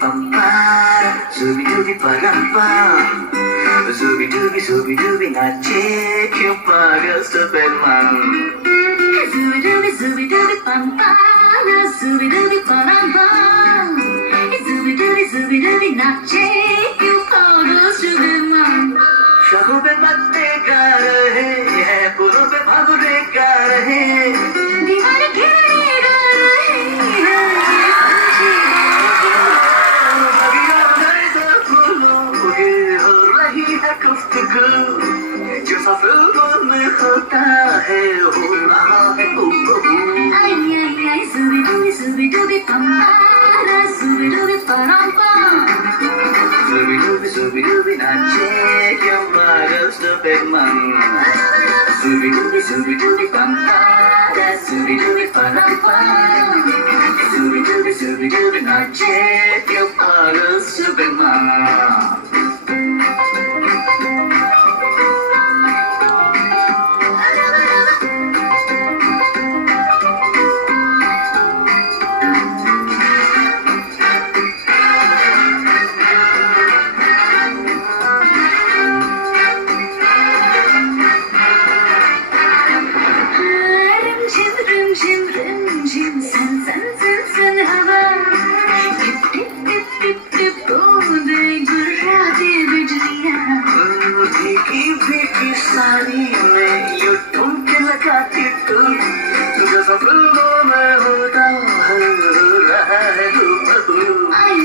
pampara, zubi dubi parampa. Zubi dubi nache, क्यों पागल Superman? Zubi dubi pampara, zubi dubi parampa. Zubi dubi nache, क्यों पागल Superman? शहरों पे पत्ते गा रहे हैं, पुलों पे भंवरे गा रहे हैं, दीवार घेरे गा रहे हैं, अभिया नए दो फूलों की हो रही है गुफ्तगू, जो सफरों में होता है हो रहा है ay, zubi dubi pampara, zubi dubi parampa. Zubi dubi nache, क्यों पागल Superman? Zubi dubi pampara, zubi dubi parampa. Zubi dubi nache, क्यों पागल Superman? Rim, san हवा. टिप बूंदे गुर्राती बिजलियाँ. भीगी साड़ी में यूं ठुमके लगाती तू, जैसा फिल्मों में होता रहा है Ay,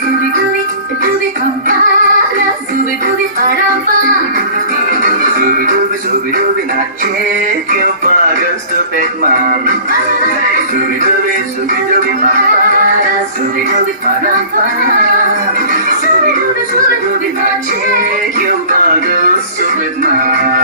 zubi pampara, zubi dubi parampa. Zubi dubi nache, क्यों पागल Superman? Zubi dubi pampara, zubi dubi parampa. Zubi dubi nache, क्यों पागल Superman?